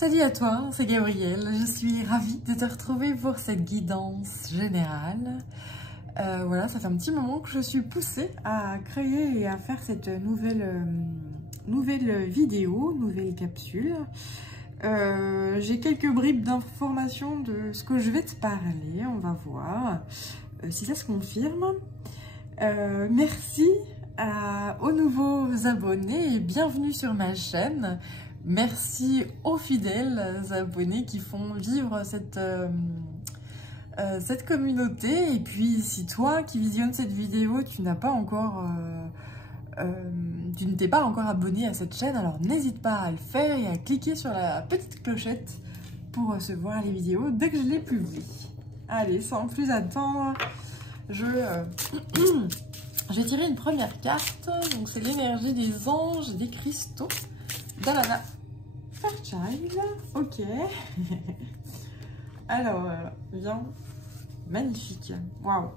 Salut à toi, c'est Gabrielle. Je suis ravie de te retrouver pour cette guidance générale. Voilà, ça fait un petit moment que je suis poussée à créer et à faire cette nouvelle vidéo, nouvelle capsule. J'ai quelques bribes d'informations de ce que je vais te parler. On va voir si ça se confirme. Merci aux nouveaux abonnés et bienvenue sur ma chaîne. Merci aux fidèles abonnés qui font vivre cette communauté. Et puis si toi qui visionnes cette vidéo, tu n'as pas encore tu ne t'es pas encore abonné à cette chaîne, alors n'hésite pas à le faire et à cliquer sur la petite clochette pour recevoir les vidéos dès que je les publie. Allez, sans plus attendre, je vais tirer une première carte. Donc c'est l'énergie des anges et des cristaux d'Alana Fairchild. Ok. Alors, bien, magnifique. Waouh.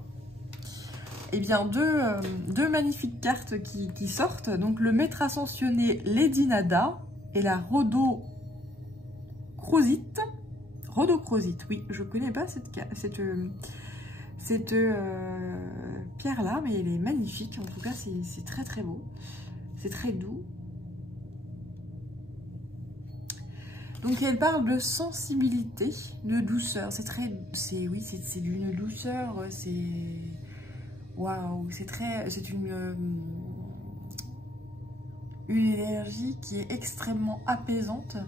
Et bien, deux magnifiques cartes qui sortent. Donc, le maître ascensionné Lady Nada et la Rhodochrosite. Rhodochrosite, oui, je ne connais pas cette pierre-là, mais elle est magnifique. En tout cas, c'est très très beau. C'est très doux. Donc elle parle de sensibilité, de douceur. C'est d'une douceur, c'est waouh, c'est une énergie qui est extrêmement apaisante.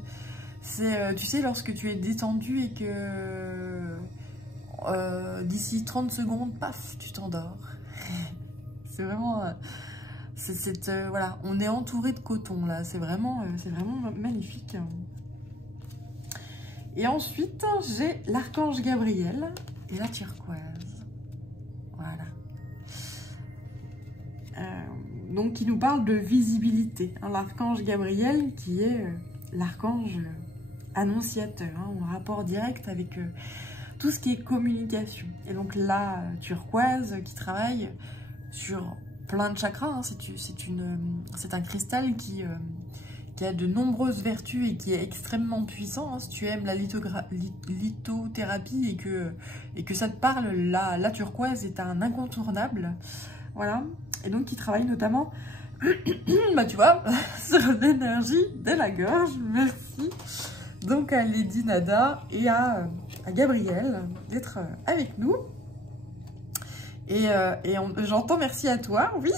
C'est, tu sais, lorsque tu es détendu et que d'ici 30 secondes, paf, tu t'endors. C'est vraiment, voilà, on est entouré de coton là. C'est vraiment magnifique. Et ensuite, j'ai l'archange Gabriel et la turquoise. Voilà. Donc, qui nous parle de visibilité. Hein, l'archange Gabriel qui est l'archange annonciateur, hein, en rapport direct avec tout ce qui est communication. Et donc, la turquoise qui travaille sur plein de chakras. Hein, c'est un cristal qui a de nombreuses vertus et qui est extrêmement puissant. Hein. Si tu aimes la lithothérapie et que ça te parle, la turquoise est un incontournable. Voilà. Et donc, qui travaille notamment, bah, tu vois, sur l'énergie de la gorge. Merci. Donc, à Lady Nada et à Gabriel d'être avec nous. Et j'entends merci à toi, oui.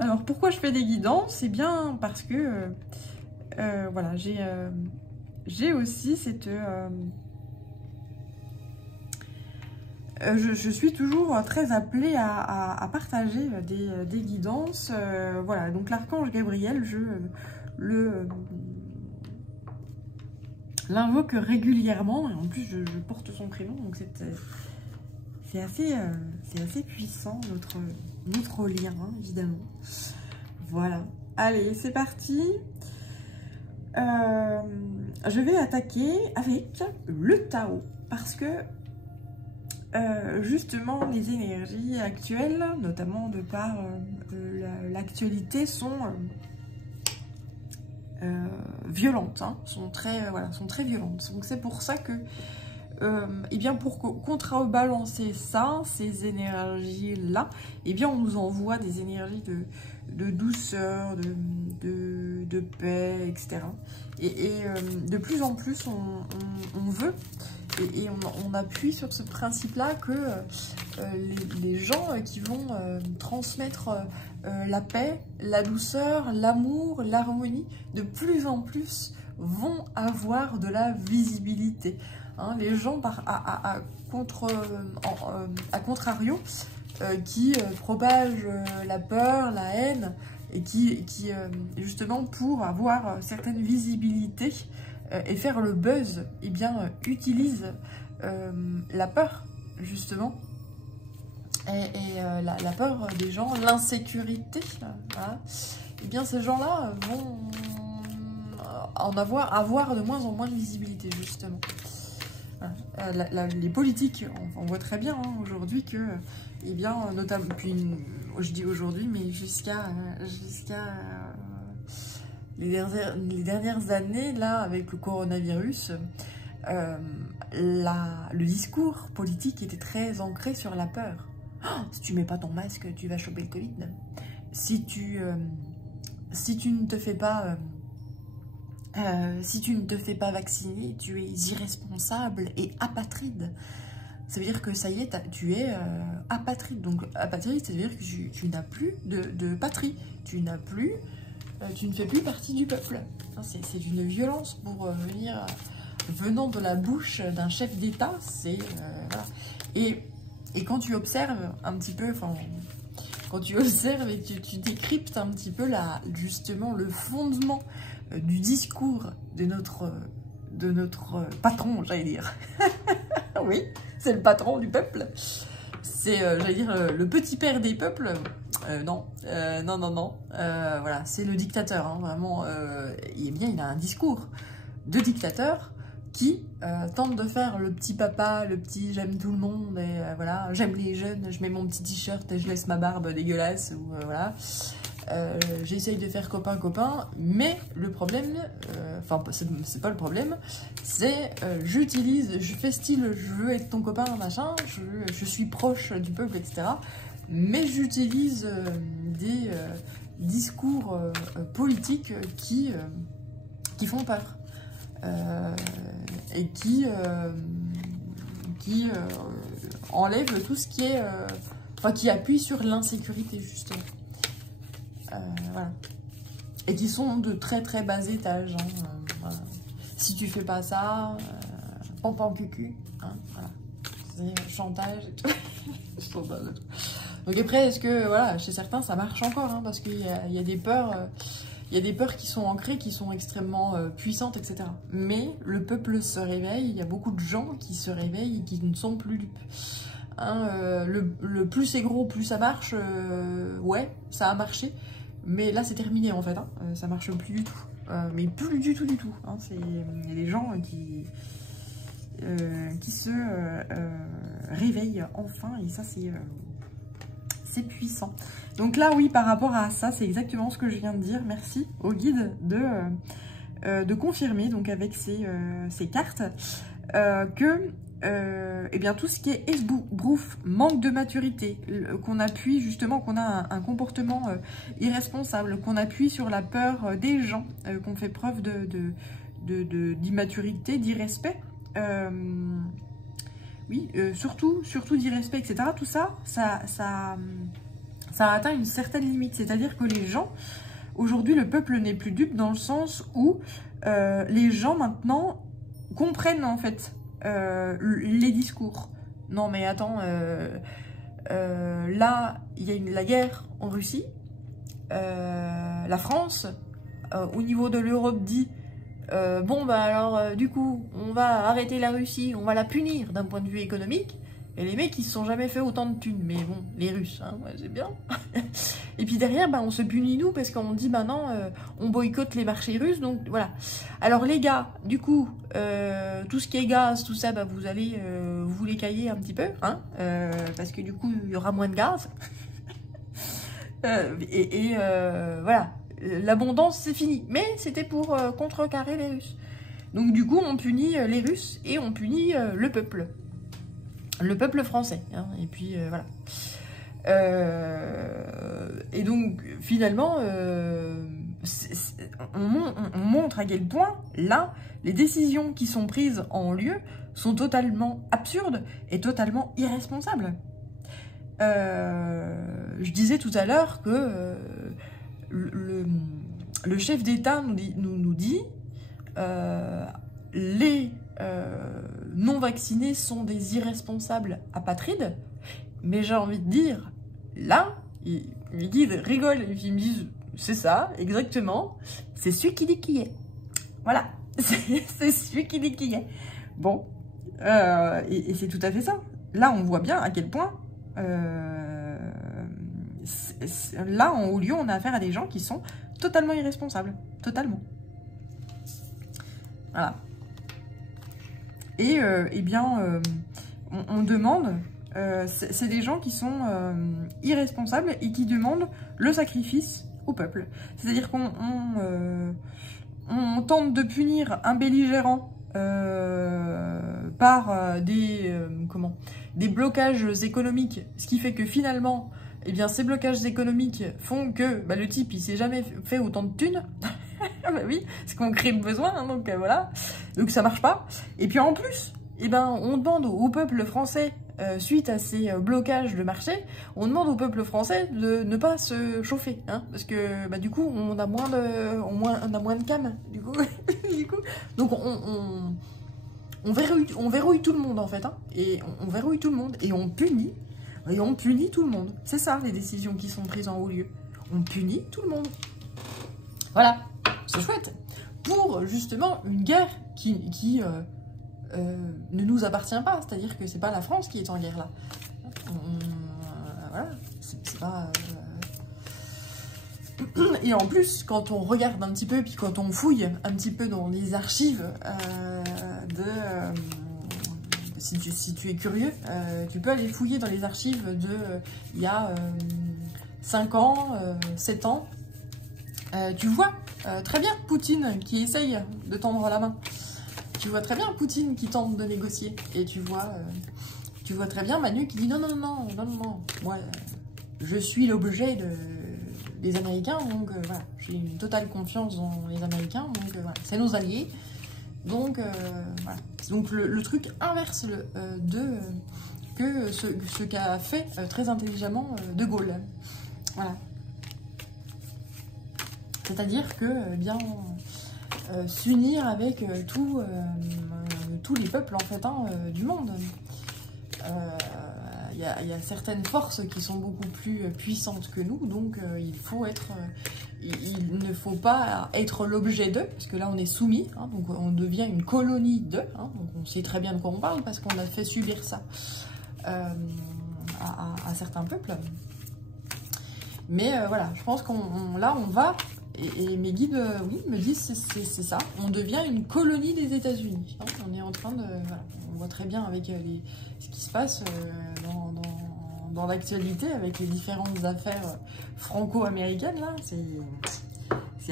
Alors, pourquoi je fais des guidances? C'est bien parce que, voilà, j'ai aussi cette... je suis toujours très appelée à partager des guidances. Voilà, donc l'archange Gabriel, je l'invoque régulièrement. Et en plus, je porte son prénom, donc c'est assez puissant, notre lien, hein, évidemment. Voilà. Allez, c'est parti. Je vais attaquer avec le Tao. Parce que, justement, les énergies actuelles, notamment de par l'actualité, sont violentes. Hein, sont très violentes. Donc, c'est pour ça que... et bien pour contrebalancer ça, ces énergies-là, et bien on nous envoie des énergies de douceur, de paix, etc. Et de plus en plus on veut, et on appuie sur ce principe-là que les gens qui vont transmettre la paix, la douceur, l'amour, l'harmonie, de plus en plus vont avoir de la visibilité. Hein, les gens, à contrario, qui propagent la peur, la haine, et qui justement, pour avoir certaines visibilités et faire le buzz, eh bien, utilisent la peur, justement, et la peur des gens, l'insécurité. Voilà. Eh bien, ces gens-là vont avoir de moins en moins de visibilité, justement. Les politiques, on voit très bien hein, aujourd'hui que, eh bien, notamment, puis je dis aujourd'hui, mais jusqu'à les dernières années, là, avec le coronavirus, le discours politique était très ancré sur la peur. Oh, si tu mets pas ton masque, tu vas choper le Covid. Si tu ne te fais pas... si tu ne te fais pas vacciner, tu es irresponsable et apatride. Ça veut dire que ça y est, tu es apatride. Donc apatride, ça veut dire que tu n'as plus de patrie. Tu n'as plus... tu ne fais plus partie du peuple. C'est une violence pour venant de la bouche d'un chef d'État. C'est voilà. Et quand tu observes un petit peu, enfin, quand tu observes et que tu décryptes un petit peu justement le fondement du discours de notre patron, j'allais dire. Oui, c'est le patron du peuple. C'est, j'allais dire, le petit père des peuples. Non, non. Voilà, c'est le dictateur, hein, vraiment. Il a un discours de dictateur qui tente de faire le petit papa, le petit j'aime tout le monde, et voilà, j'aime les jeunes, je mets mon petit t-shirt et je laisse ma barbe dégueulasse, ou voilà. J'essaye de faire copain-copain, mais le problème, enfin, c'est pas le problème, c'est je fais style, je veux être ton copain, machin, je suis proche du peuple, etc. Mais j'utilise des discours politiques qui font peur. Et qui enlèvent tout ce qui est... enfin, qui appuie sur l'insécurité, justement. Voilà. Et qui sont de très très bas étage. Hein, voilà. Si tu fais pas ça, pam cucu. Hein, voilà. C'est chantage et tout. Donc après, est-ce que, voilà, chez certains, ça marche encore, hein, parce qu'il y a des peurs... il y a des peurs qui sont ancrées, qui sont extrêmement puissantes, etc. Mais le peuple se réveille, il y a beaucoup de gens qui se réveillent et qui ne sont plus dupes. Hein, le plus c'est gros, plus ça marche. Ouais, ça a marché. Mais là, c'est terminé, en fait. Hein, ça marche plus du tout. Mais plus du tout. Hein, il y a des gens qui se réveillent enfin. Et ça, c'est puissant. Donc là, oui, par rapport à ça, c'est exactement ce que je viens de dire. Merci au guide de confirmer, donc avec ces cartes, que eh bien, tout ce qui est esbrouf, manque de maturité, qu'on appuie justement, qu'on a un comportement irresponsable, qu'on appuie sur la peur des gens, qu'on fait preuve d'immaturité, d'irrespect, oui, surtout d'irrespect, etc. Tout ça, ça a atteint une certaine limite. C'est-à-dire que les gens, aujourd'hui, le peuple n'est plus dupe dans le sens où les gens, maintenant, comprennent, en fait, les discours. Non, mais attends, là, il y a la guerre en Russie. La France, au niveau de l'Europe, dit... bon, bah alors, du coup, on va arrêter la Russie, on va la punir d'un point de vue économique. Et les mecs, ils se sont jamais fait autant de thunes. Mais bon, les Russes, hein, ouais, c'est bien. Et puis derrière, bah, on se punit nous, parce qu'on dit, bah non, on boycotte les marchés russes, donc voilà. Alors les gars, du coup, tout ce qui est gaz, tout ça, bah, vous allez vous les cailler un petit peu, hein, parce que du coup, il y aura moins de gaz. Voilà. L'abondance, c'est fini. Mais c'était pour contrecarrer les Russes. Donc du coup, on punit les Russes et on punit le peuple. Le peuple français. Hein, et puis, voilà. Et donc, finalement, on montre à quel point, là, les décisions qui sont prises en lieu sont totalement absurdes et totalement irresponsables. Je disais tout à l'heure que... le chef d'État nous dit les non-vaccinés sont des irresponsables apatrides, mais j'ai envie de dire, là, les guides rigolent et ils me disent, c'est ça, exactement, c'est celui qui dit qui est. Voilà, c'est celui qui dit qui est. Bon, et c'est tout à fait ça. Là, on voit bien à quel point... là, en haut lieu, on a affaire à des gens qui sont totalement irresponsables. Totalement. Voilà. Et, eh bien, on demande... c'est des gens qui sont irresponsables et qui demandent le sacrifice au peuple. C'est-à-dire qu'on on tente de punir un belligérant par des blocages économiques, ce qui fait que finalement, eh bien, ces blocages économiques font que le type, il s'est jamais fait autant de thunes. Bah oui, parce qu'on crée le besoin, hein, donc voilà. Donc ça marche pas. Et puis en plus, eh ben, on demande au peuple français, suite à ces blocages de marché, on demande au peuple français de ne pas se chauffer, hein, parce que du coup, on a moins de cam, du coup. Donc on verrouille tout le monde en fait, hein, et on verrouille tout le monde et on punit tout le monde. C'est ça les décisions qui sont prises en haut lieu. On punit tout le monde. Voilà, c'est chouette. Pour justement une guerre qui ne nous appartient pas, c'est-à-dire que c'est pas la France qui est en guerre là. Voilà, c'est pas. Et en plus, quand on regarde un petit peu, puis quand on fouille un petit peu dans les archives si tu es curieux, tu peux aller fouiller dans les archives il y a 5 ans, 7 ans. Tu vois très bien Poutine qui essaye de tendre la main. Tu vois très bien Poutine qui tente de négocier. Et tu vois très bien Manu qui dit non, moi je suis l'objet des Américains, donc voilà, j'ai une totale confiance dans les Américains, donc voilà, c'est nos alliés. Donc voilà. Donc le truc inverse que ce qu'a fait très intelligemment De Gaulle. Voilà. C'est-à-dire que bien s'unir avec tous les peuples en fait du monde. Il y a certaines forces qui sont beaucoup plus puissantes que nous, donc il ne faut pas être l'objet d'eux, parce que là on est soumis, hein, donc on devient une colonie d'eux, hein, donc on sait très bien de quoi on parle, parce qu'on a fait subir ça à certains peuples. Mais voilà, je pense là on va, et mes guides oui, me disent c'est ça, on devient une colonie des États-Unis. Hein, on est en train de... Voilà, on voit très bien avec ce qui se passe dans l'actualité, avec les différentes affaires franco-américaines, là, c'est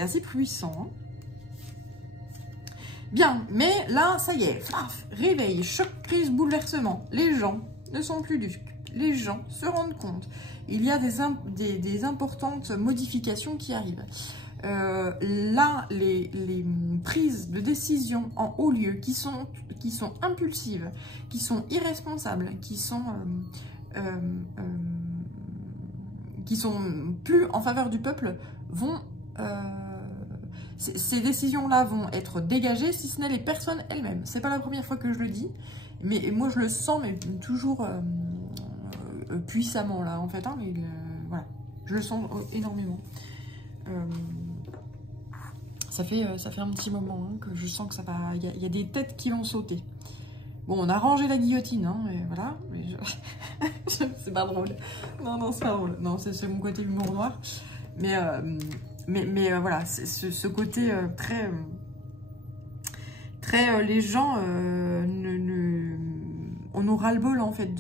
assez puissant. Hein. Bien, mais là, ça y est, flaf, réveil, choc, crise, bouleversement. Les gens ne sont plus dupes. Les gens se rendent compte. Il y a des importantes modifications qui arrivent. Là, les prises de décision en haut lieu qui sont impulsives, qui sont irresponsables, qui sont plus en faveur du peuple, ces décisions-là vont être dégagées, si ce n'est les personnes elles-mêmes. C'est pas la première fois que je le dis, mais moi je le sens, mais toujours puissamment là, en fait. Hein, voilà, je le sens énormément. Ça fait un petit moment hein, que je sens que ça va. Il y a des têtes qui vont sauter. Bon, on a rangé la guillotine, hein, mais voilà. C'est pas drôle. Non, c'est pas drôle. Non, c'est mon côté humour noir. Mais voilà, ce côté très les gens, on aura le bol en fait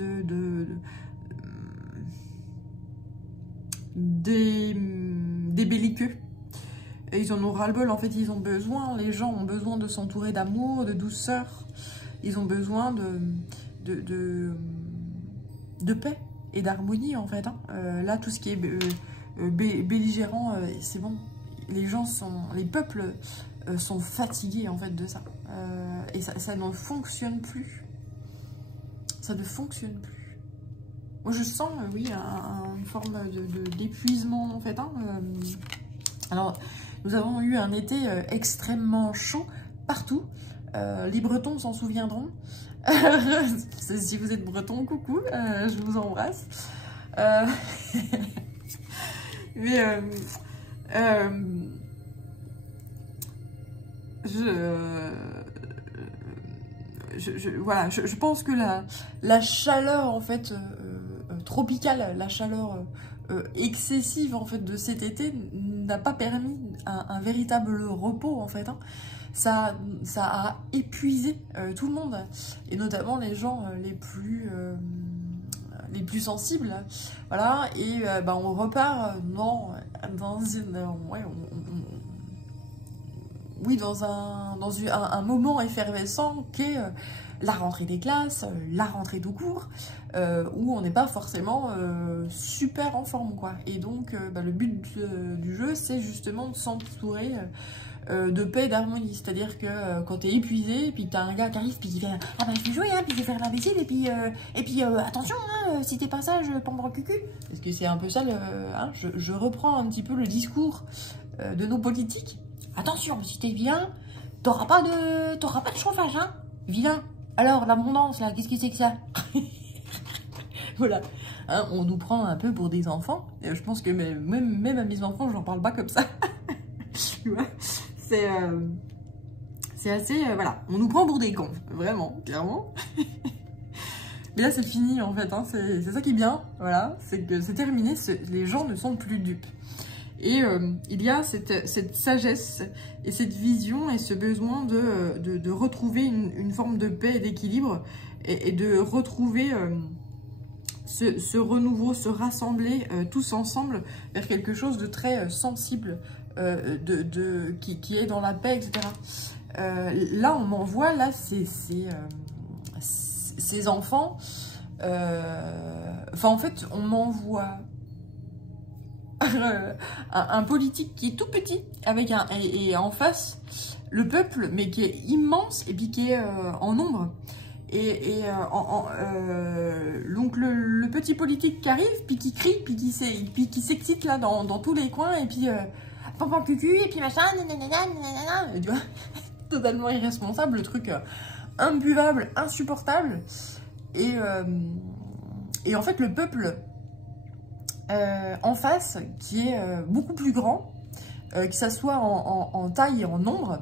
des belliqueux. Et ils en ont ras-le-bol, en fait, ils ont besoin, les gens ont besoin de s'entourer d'amour, de douceur. Ils ont besoin de paix et d'harmonie, en fait. Hein. Là, tout ce qui est belligérant, c'est bon. Les peuples sont fatigués, en fait, de ça. Et ça ne fonctionne plus. Ça ne fonctionne plus. Moi, je sens, oui, une forme d'épuisement, en fait. Hein. Alors, nous avons eu un été extrêmement chaud partout. Les Bretons s'en souviendront. Si vous êtes Breton, coucou, je vous embrasse. Mais voilà, je pense que la chaleur en fait tropicale, la chaleur excessive en fait de cet été n'a pas permis un véritable repos en fait. Hein. Ça a épuisé tout le monde, et notamment les gens les plus sensibles, voilà, et bah, on repart dans une, ouais, oui, dans un moment effervescent qu'est la rentrée des classes, la rentrée tout court, où on n'est pas forcément super en forme, quoi. Et donc, bah, le but du jeu, c'est justement de s'entourer de paix et d'harmonie. C'est-à-dire que quand t'es épuisé, puis que t'as un gars qui arrive, puis qui fait « Ah bah je vais jouer, hein, puis je vais faire l'imbécile, et puis attention, hein, si t'es pas sage, pendant le cucu !» Parce que c'est un peu ça, hein, je reprends un petit peu le discours de nos politiques. « Attention, si t'es bien, t'auras pas de chauffage, hein, vilain. Alors, l'abondance, là, qu'est-ce que c'est que ça ?» Voilà, hein, on nous prend un peu pour des enfants. Et je pense que même à mes enfants, je n'en parle pas comme ça. Tu vois, c'est assez... voilà, on nous prend pour des cons, vraiment, clairement. Mais là, c'est fini, en fait, hein, c'est ça qui est bien, voilà, c'est que c'est terminé, les gens ne sont plus dupes. Et il y a cette sagesse et cette vision et ce besoin de retrouver une forme de paix et d'équilibre et de retrouver ce renouveau, se rassembler tous ensemble vers quelque chose de très sensible, qui est dans la paix, etc. Là, on m'envoie là ces enfants. Enfin, en fait, on m'envoie un politique qui est tout petit, avec et en face le peuple, mais qui est immense et puis qui est en nombre. Donc le petit politique qui arrive, puis qui crie, puis qui s'excite là dans tous les coins, et puis pam cucu, et puis machin, nanana, tu vois, totalement irresponsable, le truc imbuvable, insupportable. Et en fait, le peuple en face, qui est beaucoup plus grand, que ça soit en taille et en nombre,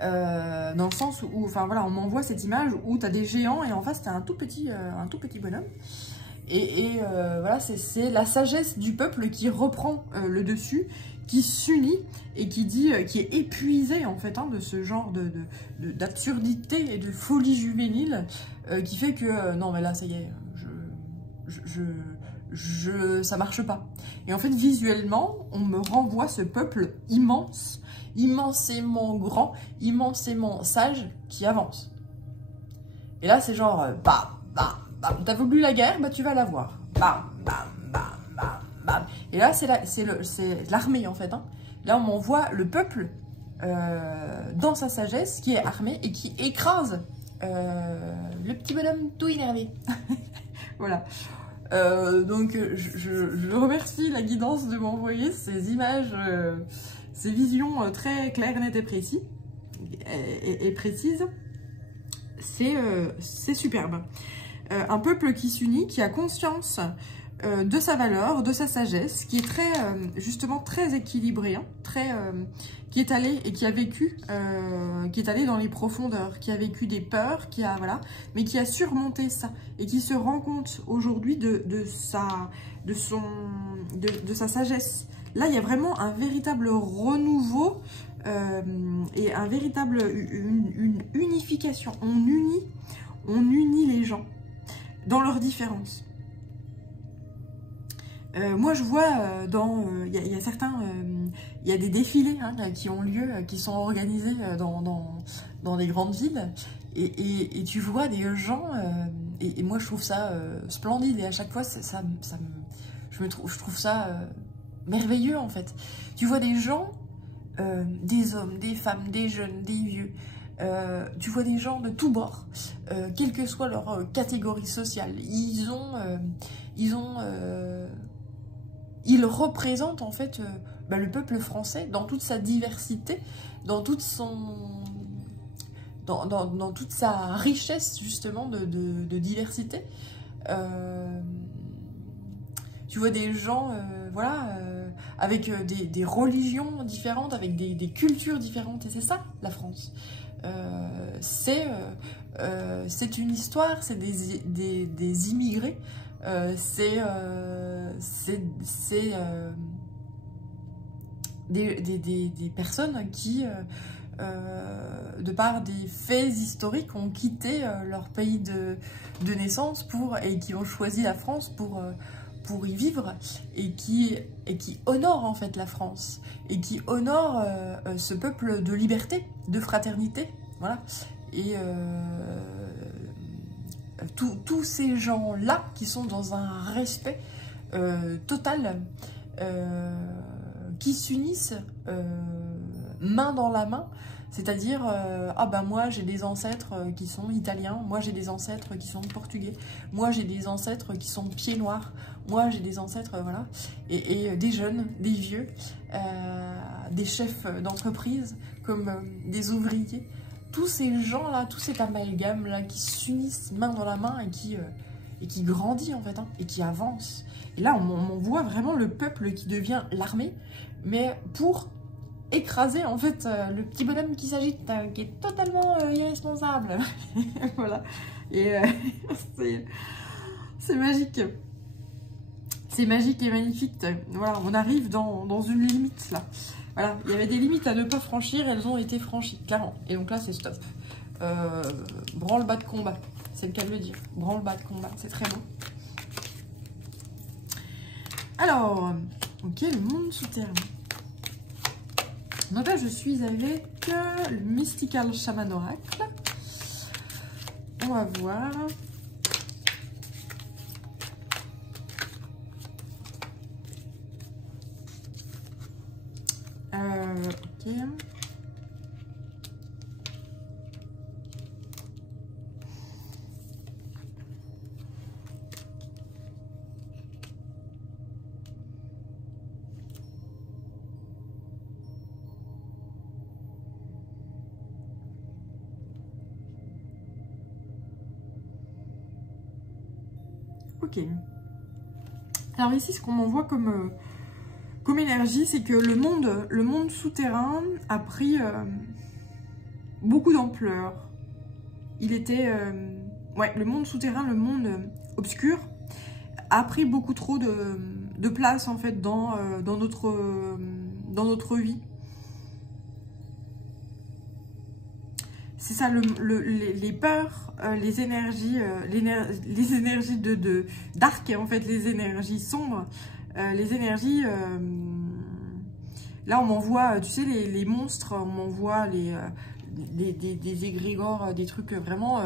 dans le sens où, enfin voilà, on m'envoie cette image où tu as des géants et en face tu as un tout petit bonhomme. Et voilà, c'est la sagesse du peuple qui reprend le dessus, qui s'unit et qui est épuisé en fait, hein, de ce genre d'absurdité et de folie juvénile qui fait que non mais là ça y est, ça marche pas. Et en fait visuellement on me renvoie ce peuple immense, immensément grand, immensément sage qui avance. Et là c'est genre bam bam bam, t'as voulu la guerre, bah tu vas la voir. Bam bam bam bam bam. Et là c'est l'armée en fait, hein. Là on m'envoie le peuple dans sa sagesse qui est armé et qui écrase le petit bonhomme tout énervé. Voilà. Donc je remercie la guidance de m'envoyer ces images, ces visions très claires, nettes et précises. C'est superbe. Un peuple qui s'unit, qui a conscience de sa valeur, de sa sagesse, qui est très, justement très équilibré, hein, qui est allé et qui a vécu, qui est allé dans les profondeurs, qui a vécu des peurs, voilà, mais qui a surmonté ça et qui se rend compte aujourd'hui de sa sagesse. Là, il y a vraiment un véritable renouveau et une unification. On unit les gens dans leurs différences. Moi, je vois il y a certains, il y a des défilés hein, qui ont lieu, qui sont organisés dans les grandes villes, et tu vois des gens, et moi je trouve ça splendide, et à chaque fois je trouve ça merveilleux en fait. Tu vois des gens, des hommes, des femmes, des jeunes, des vieux. Tu vois des gens de tous bords, quelle que soit leur catégorie sociale. Ils représentent en fait le peuple français dans toute sa diversité, dans toute sa richesse justement de diversité. Tu vois des gens, voilà, avec des religions différentes, avec des cultures différentes, et c'est ça la France. C'est une histoire, c'est des immigrés, c'est des personnes qui de par des faits historiques, ont quitté leur pays de naissance et qui ont choisi la France pour y vivre, et qui honorent en fait la France, et qui honorent ce peuple de liberté, de fraternité, voilà. Et tous ces gens-là qui sont dans un respect total, qui s'unissent main dans la main, c'est-à-dire ah ben moi j'ai des ancêtres qui sont italiens, moi j'ai des ancêtres qui sont portugais, moi j'ai des ancêtres qui sont pieds noirs, moi j'ai des ancêtres voilà, et des jeunes, des vieux, des chefs d'entreprise comme des ouvriers, tous ces gens-là, tout cet amalgame-là qui s'unissent main dans la main et qui grandit en fait, hein, et qui avance. Et là on voit vraiment le peuple qui devient l'armée, mais pour écraser en fait le petit bonhomme qui s'agite, qui est totalement irresponsable. Voilà. Et c'est magique. C'est magique et magnifique. Voilà, on arrive dans une limite là. Voilà, il y avait des limites à ne pas franchir, elles ont été franchies, clairement. Et donc là, c'est stop. Branle-bas de combat, c'est le cas de le dire. Branle-bas de combat, c'est très beau. Alors, ok, le monde souterrain. Donc là, je suis avec le Mystical Shaman Oracle. On va voir. Ok. Ok. Alors ici, ce qu'on m'envoie comme énergie, c'est que le monde souterrain a pris beaucoup d'ampleur. Il était... ouais, le monde souterrain, le monde obscur, a pris beaucoup trop de place, en fait, dans notre vie. C'est ça, les peurs, les énergies d'arc, en fait, les énergies sombres, les énergies... là, on m'envoie, tu sais, les monstres, on m'envoie des égrégores, des trucs vraiment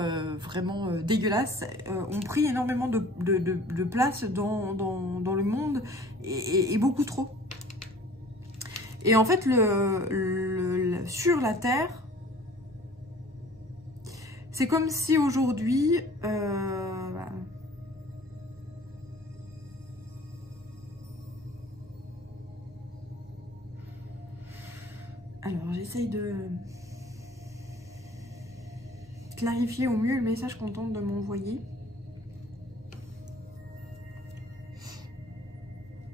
dégueulasses, ont pris énormément de place dans le monde, et beaucoup trop. Et en fait, sur la Terre, c'est comme si aujourd'hui... alors, j'essaye de clarifier au mieux le message qu'on tente de m'envoyer.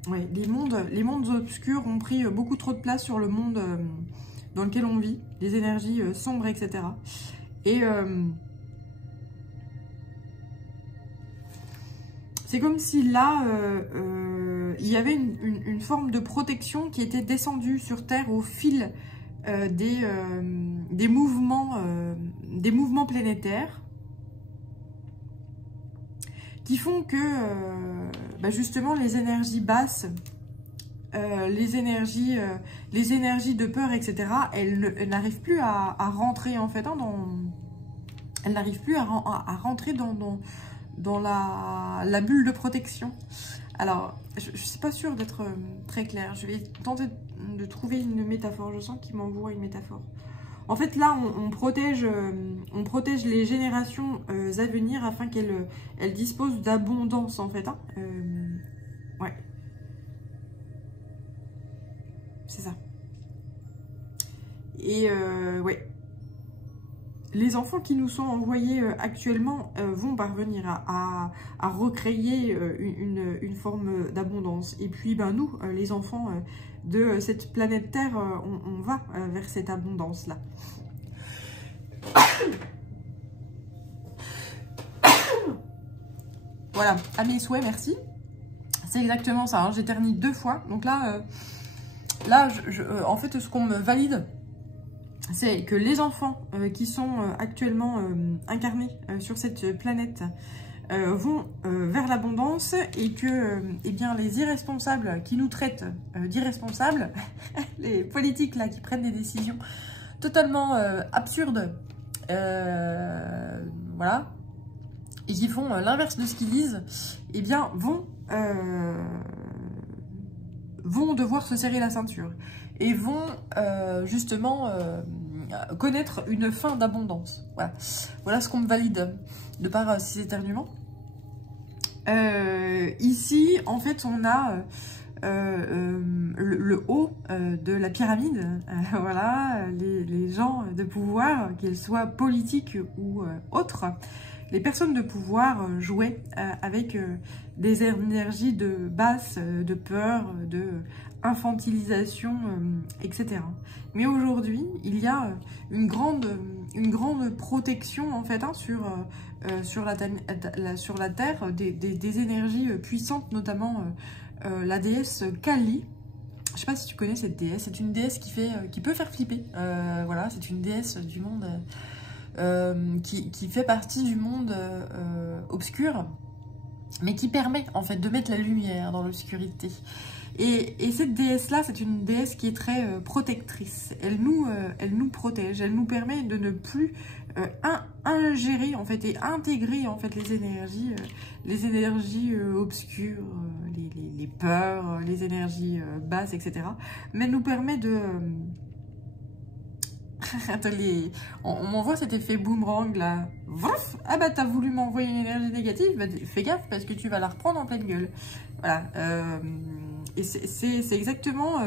Ouais, les mondes obscurs ont pris beaucoup trop de place sur le monde dans lequel on vit, les énergies sombres, etc. Et c'est comme si là, il y avait une forme de protection qui était descendue sur Terre au fil des mouvements planétaires, qui font que justement les énergies basses, les énergies de peur, etc., elles n'arrivent plus à rentrer en fait, hein, elles n'arrivent plus à rentrer dans la bulle de protection. Alors, je ne suis pas sûre d'être très claire. Je vais tenter de trouver une métaphore. Je sens qu'il m'envoie une métaphore. En fait, là, on protège les générations à venir afin qu'elles disposent d'abondance, en fait. Hein. Ouais. C'est ça. Et ouais. Les enfants qui nous sont envoyés actuellement vont parvenir à recréer une forme d'abondance. Et puis, nous, les enfants de cette planète Terre, on va vers cette abondance-là. Voilà, à mes souhaits, merci. C'est exactement ça, hein, j'éternue 2 fois. Donc là, en fait, ce qu'on me valide, c'est que les enfants qui sont actuellement incarnés sur cette planète vont vers l'abondance, et que eh bien, les irresponsables qui nous traitent d'irresponsables, les politiques là qui prennent des décisions totalement absurdes, voilà, et qui font l'inverse de ce qu'ils disent, eh bien vont devoir se serrer la ceinture et vont justement connaître une fin d'abondance. Voilà. Voilà ce qu'on me valide de par ces éternuements. Ici, en fait, on a le haut de la pyramide. Voilà, les gens de pouvoir, qu'ils soient politiques ou autres. Les personnes de pouvoir jouaient avec des énergies de basse, de peur, de infantilisation, etc. Mais aujourd'hui, il y a une grande protection en fait, hein, sur la Terre, des énergies puissantes, notamment la déesse Kali. Je sais pas si tu connais cette déesse. C'est une déesse qui peut faire flipper. Voilà, c'est une déesse du monde qui fait partie du monde obscur, mais qui permet en fait de mettre la lumière dans l'obscurité. Et cette déesse-là, c'est une déesse qui est très protectrice. Elle nous protège, elle nous permet de ne plus ingérer en fait et intégrer en fait les énergies obscures, les peurs, les énergies basses, etc. Mais elle nous permet de on m'envoie cet effet boomerang là. Ah bah t'as voulu m'envoyer une énergie négative, bah, fais gaffe parce que tu vas la reprendre en pleine gueule. Voilà. Et c'est exactement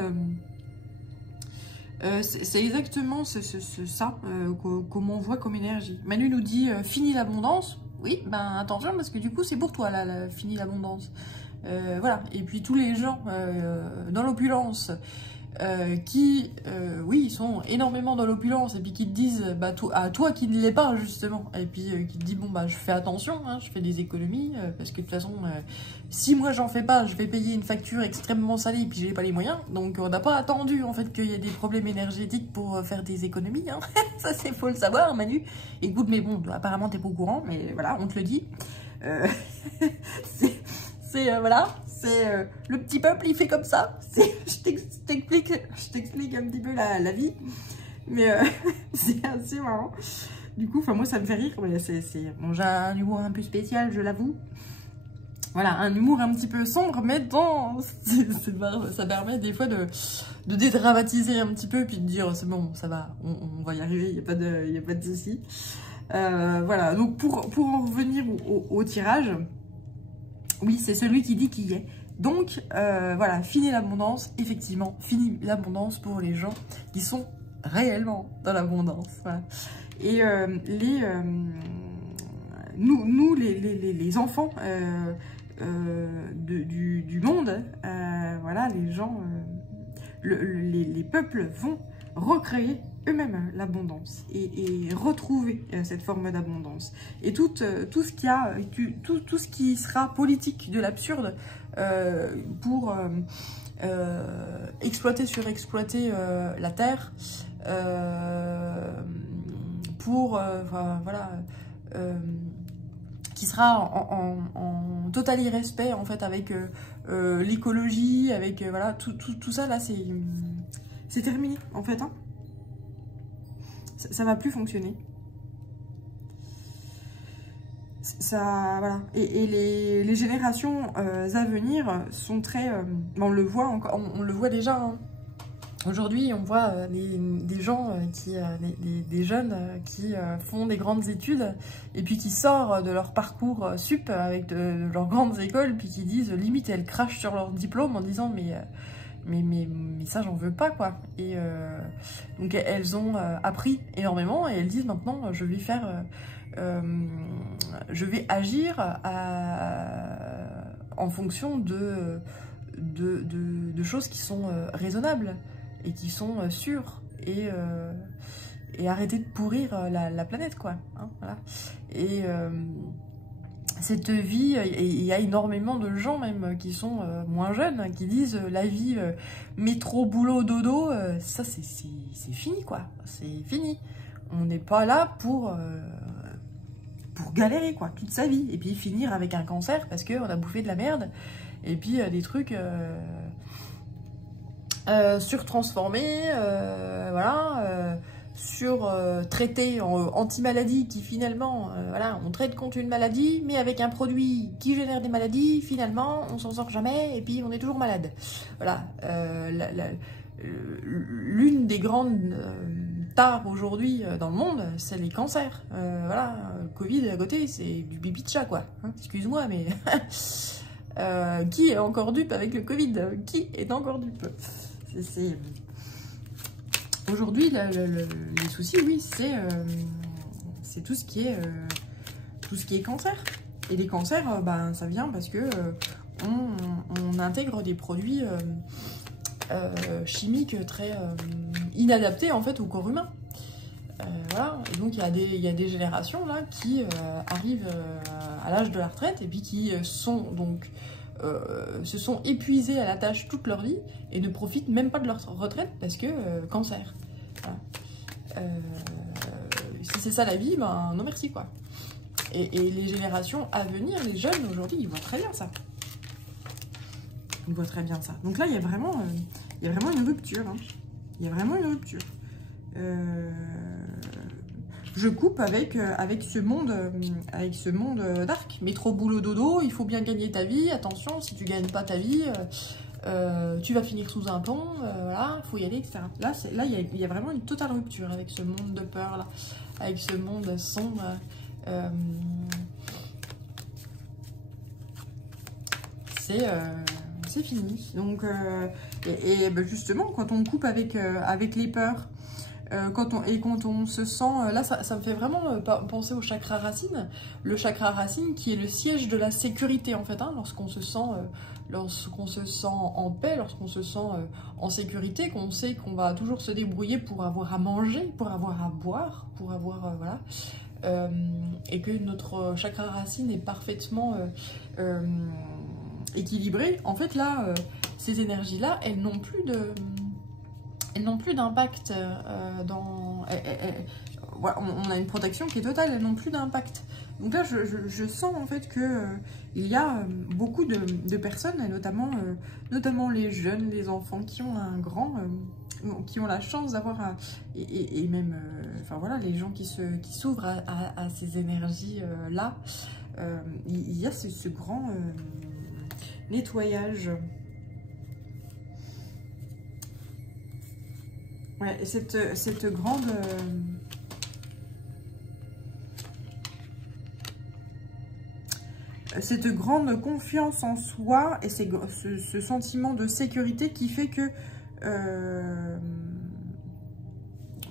ça qu'on m'envoie comme énergie. Manu nous dit fini l'abondance. Oui, ben attention parce que du coup c'est pour toi là, fini l'abondance. Voilà. Et puis tous les gens dans l'opulence qui, oui, sont énormément dans l'opulence, et puis qui te disent, bah, à toi qui ne l'est pas, justement, et puis qui te dit, bon, bah, je fais attention, hein, je fais des économies, parce que de toute façon, si moi j'en fais pas, je vais payer une facture extrêmement salée, et puis j'ai pas les moyens, donc on n'a pas attendu, en fait, qu'il y ait des problèmes énergétiques pour faire des économies, hein. Ça, c'est faut le savoir, Manu. Écoute, mais bon, apparemment, t'es pas au courant, mais voilà, on te le dit. Voilà, c'est le petit peuple, il fait comme ça. Je t'explique un petit peu la vie, mais c'est assez marrant. Du coup, moi ça me fait rire. Mais bon, j'ai un humour un peu spécial, je l'avoue. Voilà, un humour un petit peu sombre, mais ça permet des fois de dédramatiser un petit peu, puis de dire c'est bon, ça va, on va y arriver, il n'y a pas de souci. Voilà, donc pour en revenir au tirage. Oui, c'est celui qui dit qui y est. Donc, voilà, fini l'abondance. Effectivement, fini l'abondance pour les gens qui sont réellement dans l'abondance. Voilà. Et nous, les enfants du monde, voilà, les gens, les peuples vont recréer eux-mêmes l'abondance et retrouver cette forme d'abondance. Et tout ce qui sera politique de l'absurde pour surexploiter la Terre, voilà, qui sera en total irrespect en fait avec l'écologie, avec voilà, tout ça là, c'est terminé en fait, hein. Ça va plus fonctionner. Ça, voilà. Et les générations à venir sont très... on le voit encore, on le voit déjà. Hein. Aujourd'hui, on voit des gens, des jeunes qui font des grandes études et puis qui sortent de leur parcours sup avec de leurs grandes écoles, puis qui disent, limite, elles crachent sur leur diplôme en disant, mais ça j'en veux pas quoi. Et donc elles ont appris énormément et elles disent maintenant je vais agir en fonction de choses qui sont raisonnables et qui sont sûres et arrêter de pourrir la planète quoi, hein, voilà. Et cette vie, et il y a énormément de gens même qui sont moins jeunes, qui disent la vie métro, boulot, dodo, ça c'est fini quoi, c'est fini. On n'est pas là pour galérer quoi, toute sa vie, et puis finir avec un cancer parce qu'on a bouffé de la merde, et puis des trucs surtransformés, voilà, traités en anti-maladie qui finalement, voilà, on traite contre une maladie, mais avec un produit qui génère des maladies, finalement, on s'en sort jamais, et puis on est toujours malade. Voilà, l'une des grandes tares aujourd'hui dans le monde, c'est les cancers. Voilà, le Covid à côté, c'est du bibi de chat, quoi. Hein, excuse-moi, mais... qui est encore dupe avec le Covid? Qui est encore dupe? Aujourd'hui, les soucis, oui, c'est tout ce qui est cancer. Et les cancers, ben, ça vient parce que on intègre des produits chimiques très inadaptés en fait au corps humain. Voilà. Et donc il y a des générations là qui arrivent à l'âge de la retraite et puis qui sont donc se sont épuisés à la tâche toute leur vie et ne profitent même pas de leur retraite parce que cancer. Voilà. Si c'est ça la vie, ben non merci quoi. Et les générations à venir, les jeunes aujourd'hui, ils voient très bien ça. Ils voient très bien ça. Donc là, il y a vraiment une rupture. Hein. Il y a vraiment une rupture. Je coupe avec ce monde dark. Métro, boulot, dodo, il faut bien gagner ta vie. Attention, si tu gagnes pas ta vie, tu vas finir sous un pont. Voilà, faut y aller, etc. Là, il y a vraiment une totale rupture avec ce monde de peur, là, avec ce monde sombre. C'est fini. Donc, ben justement, quand on coupe avec les peurs, quand on se sent... Là, ça me fait vraiment penser au chakra racine. Le chakra racine qui est le siège de la sécurité, en fait. Hein, lorsqu'on se sent en paix, lorsqu'on se sent en sécurité, qu'on sait qu'on va toujours se débrouiller pour avoir à manger, pour avoir à boire, pour avoir... voilà. Et que notre chakra racine est parfaitement équilibré. En fait, là, ces énergies-là, elles n'ont plus d'impact dans... on a une protection qui est totale, elles n'ont plus d'impact. Donc là, je sens en fait que il y a beaucoup de personnes, et notamment les jeunes, les enfants, qui ont qui ont la chance d'avoir, et même, enfin voilà, les gens qui s'ouvrent à ces énergies-là, il y a ce grand nettoyage. Ouais, et cette grande... cette grande confiance en soi et ce sentiment de sécurité qui fait que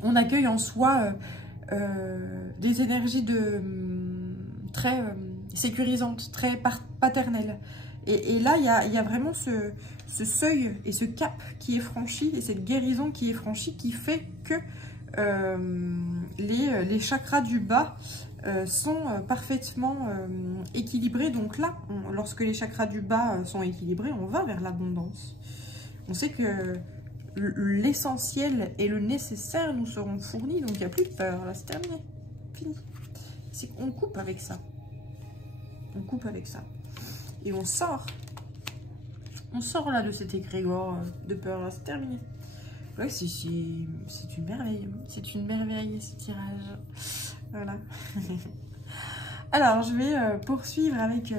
on accueille en soi des énergies très sécurisantes, très paternelles. Et là, il y a vraiment ce seuil et ce cap qui est franchi, et cette guérison qui est franchie, qui fait que les chakras du bas sont parfaitement équilibrés. Donc là, lorsque les chakras du bas sont équilibrés, on va vers l'abondance. On sait que l'essentiel et le nécessaire nous seront fournis, donc il n'y a plus de peur. Là, c'est terminé, fini. On coupe avec ça. On coupe avec ça. Et on sort là de cet égrégore de peur, là, c'est terminé. Ouais, c'est une merveille. C'est une merveille, ce tirage. Voilà. Alors, je vais poursuivre avec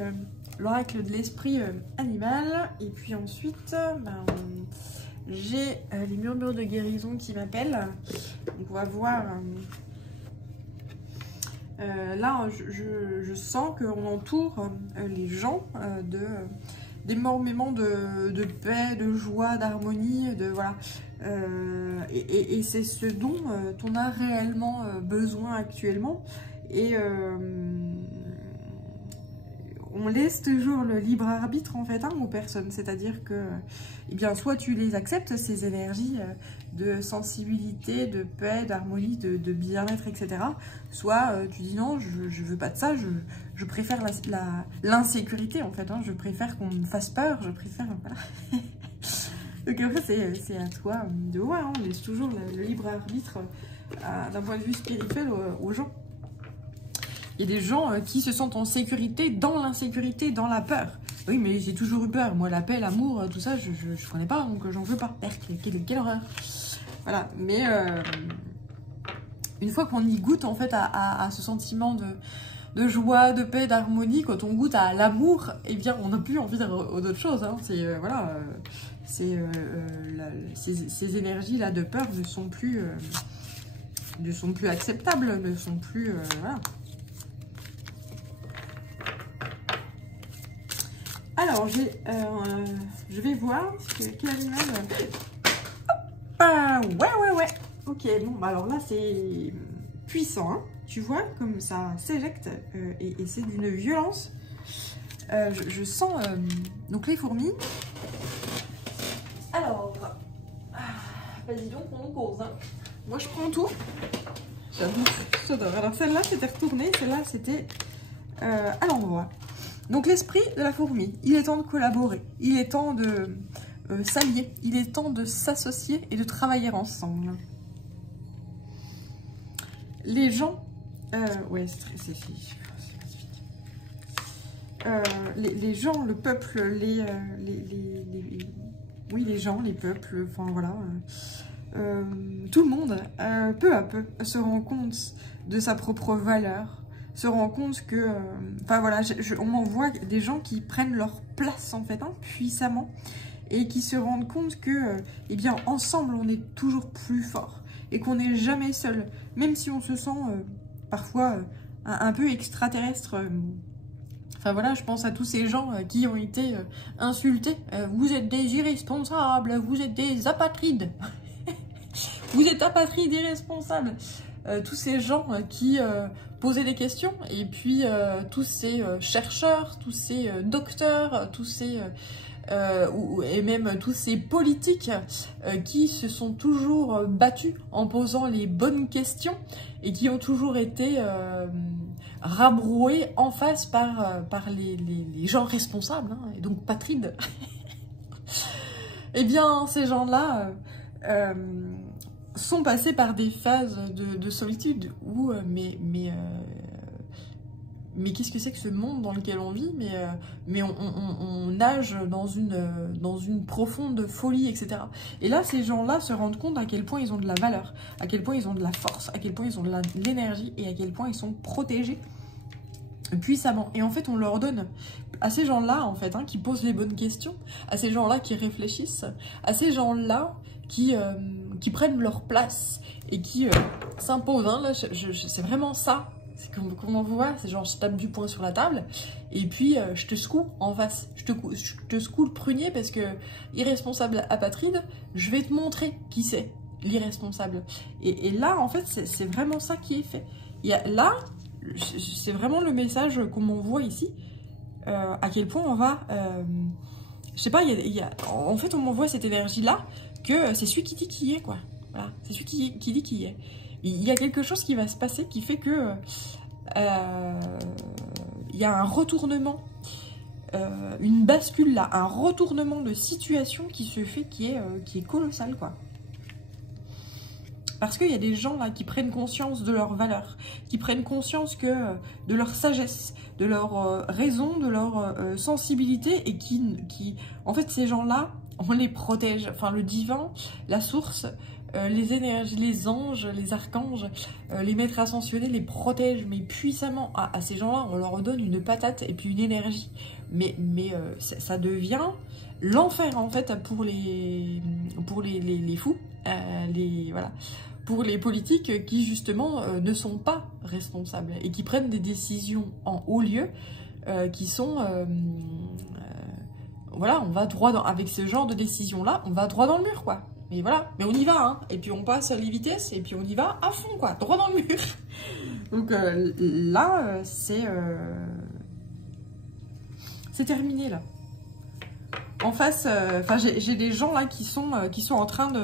l'oracle de l'esprit animal. Et puis ensuite, j'ai les murmures de guérison qui m'appellent. Donc, on va voir... là, je sens qu'on entoure les gens d'énormément de paix, de joie, d'harmonie, voilà. Et c'est ce dont on a réellement besoin actuellement. Et on laisse toujours le libre arbitre en fait, hein, aux personnes. C'est-à-dire que, eh bien, soit tu les acceptes, ces énergies de sensibilité, de paix, d'harmonie, de bien-être, etc. Soit tu dis non, je veux pas de ça, je préfère l'insécurité en fait, hein, je préfère qu'on me fasse peur, je préfère... Voilà. Donc en fait, c'est à toi de voir, hein, on laisse toujours le libre arbitre d'un point de vue spirituel aux gens. Il y a des gens qui se sentent en sécurité, dans l'insécurité, dans la peur. Oui, mais j'ai toujours eu peur. Moi, la paix, l'amour, tout ça, je connais pas, donc j'en veux pas. Quelle horreur. Voilà, mais une fois qu'on y goûte, en fait, à ce sentiment de joie, de paix, d'harmonie, quand on goûte à l'amour, eh bien, on n'a plus envie d'autre chose. Hein. C'est, voilà, ces énergies-là de peur ne sont plus acceptables, ne sont plus... voilà. Alors, je vais voir quel animal... Ouais. Ok, bon, bah alors là, c'est puissant, hein. Tu vois, comme ça s'éjecte, et c'est d'une violence. Je sens... donc, les fourmis. Alors, vas-y donc, on cause, hein. Moi, je prends tout. J'adore. Alors, celle-là, c'était retournée. Celle-là, c'était à l'endroit. Donc l'esprit de la fourmi, il est temps de collaborer, il est temps de s'allier, il est temps de s'associer et de travailler ensemble. Les gens, ouais, c'est magnifique. Les gens, le peuple, oui, les gens, les peuples, enfin voilà, tout le monde, peu à peu, se rend compte de sa propre valeur, se rend compte que, enfin voilà, on m'envoie des gens qui prennent leur place en fait, hein, puissamment, et qui se rendent compte que, eh bien, ensemble, on est toujours plus fort, et qu'on n'est jamais seul, même si on se sent parfois un peu extraterrestre. Enfin voilà, je pense à tous ces gens qui ont été insultés. Vous êtes des irresponsables, vous êtes des apatrides. Vous êtes apatrides irresponsables. Tous ces gens qui posaient des questions, et puis tous ces chercheurs, tous ces docteurs, tous ces et même tous ces politiques qui se sont toujours battus en posant les bonnes questions et qui ont toujours été rabroués en face par les gens responsables, hein, et donc patrides. Eh bien, ces gens-là sont passés par des phases de solitude où, mais qu'est-ce que c'est que ce monde dans lequel on vit? Mais on nage dans une profonde folie, etc. Et là, ces gens-là se rendent compte à quel point ils ont de la valeur, à quel point ils ont de la force, à quel point ils ont de l'énergie et à quel point ils sont protégés puissamment. Et en fait, on leur donne à ces gens-là, en fait, hein, qui posent les bonnes questions, à ces gens-là qui réfléchissent, à ces gens-là qui prennent leur place et qui s'imposent. Hein. Là, c'est vraiment ça. C'est comme on voit, c'est genre je tape du poing sur la table et puis je te secoue en face. Je te secoue le prunier parce que irresponsable apatride, je vais te montrer qui c'est, l'irresponsable. Et là, en fait, c'est vraiment ça qui est fait. Là, c'est vraiment le message qu'on m'envoie ici, à quel point on va... je sais pas, en fait, on m'envoie cette énergie-là, que c'est celui qui dit qui est, quoi. Voilà, c'est celui qui dit qui est. Il y a quelque chose qui va se passer qui fait que il y a un retournement, une bascule là, un retournement de situation qui se fait, qui est colossal, quoi. Parce qu'il y a des gens là qui prennent conscience de leur valeur, qui prennent conscience de leur sagesse, de leur raison, de leur sensibilité, et qui en fait, ces gens-là, on les protège. Enfin, le divin, la source, les énergies, les anges, les archanges, les maîtres ascensionnés les protègent, mais puissamment. À ces gens-là, on leur donne une patate et puis une énergie. Mais ça devient l'enfer, en fait, pour les fous, voilà. Pour les politiques qui, justement, ne sont pas responsables et qui prennent des décisions en haut lieu qui sont... voilà, on va droit dans... Avec ce genre de décision-là, on va droit dans le mur, quoi. Mais voilà, mais on y va, hein. Et puis on passe les vitesses, et puis on y va à fond, quoi. Droit dans le mur. Donc là, c'est... c'est terminé là. En face, enfin j'ai des gens là qui sont en train de,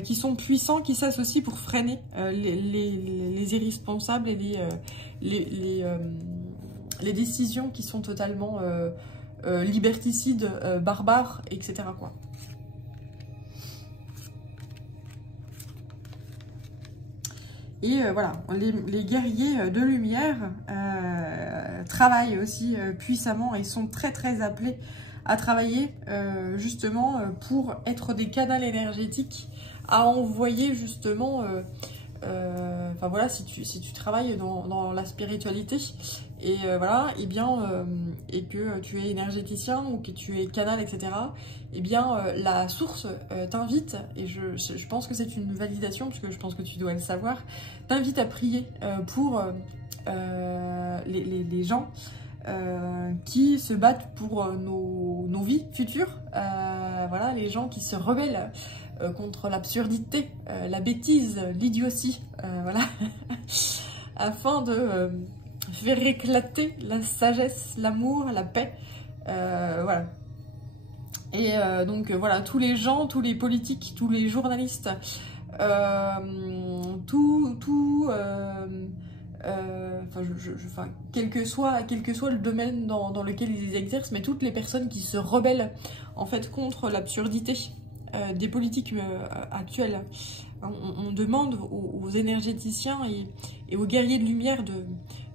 qui sont puissants, qui s'associent pour freiner les irresponsables et les décisions qui sont totalement liberticides, barbares, etc. quoi. Et voilà, les guerriers de lumière travaillent aussi puissamment et sont très très appelés à travailler justement pour être des canaux énergétiques à envoyer justement, enfin voilà, si tu travailles dans la spiritualité et voilà, et bien et que tu es énergéticien ou que tu es canal, etc. Et bien la source t'invite, et je pense que c'est une validation, parce que je pense que tu dois le savoir, t'invite à prier pour les gens qui se battent pour nos vies futures, voilà, les gens qui se rebellent contre l'absurdité, la bêtise, l'idiotie, voilà, afin de faire éclater la sagesse, l'amour, la paix, voilà. Et donc voilà, tous les gens, tous les politiques, tous les journalistes, enfin, quel que soit le domaine dans lequel ils exercent, mais toutes les personnes qui se rebellent en fait contre l'absurdité des politiques actuelles. On demande aux énergéticiens et aux guerriers de lumière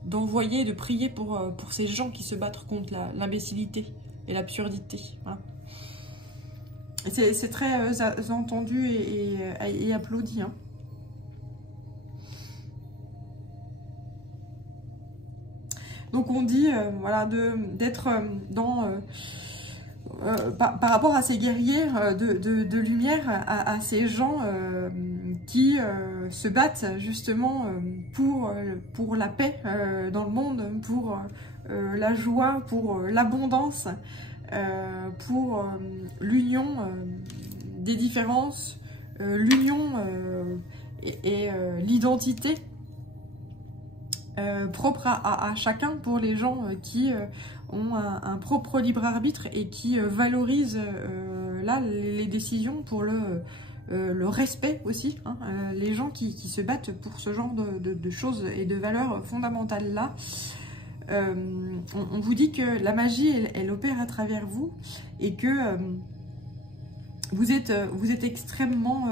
d'envoyer, de prier pour ces gens qui se battent contre l'imbécilité et l'absurdité. Voilà. C'est très entendu et applaudi. Hein. Donc on dit voilà, d'être dans... par rapport à ces guerriers de lumière, à ces gens qui se battent justement pour la paix dans le monde, pour la joie, pour l'abondance, pour l'union des différences, l'union et l'identité propre à chacun, pour les gens qui ont un propre libre arbitre et qui valorisent là les décisions pour le respect aussi, hein, les gens qui se battent pour ce genre de choses et de valeurs fondamentales là. On vous dit que la magie elle opère à travers vous et que vous êtes extrêmement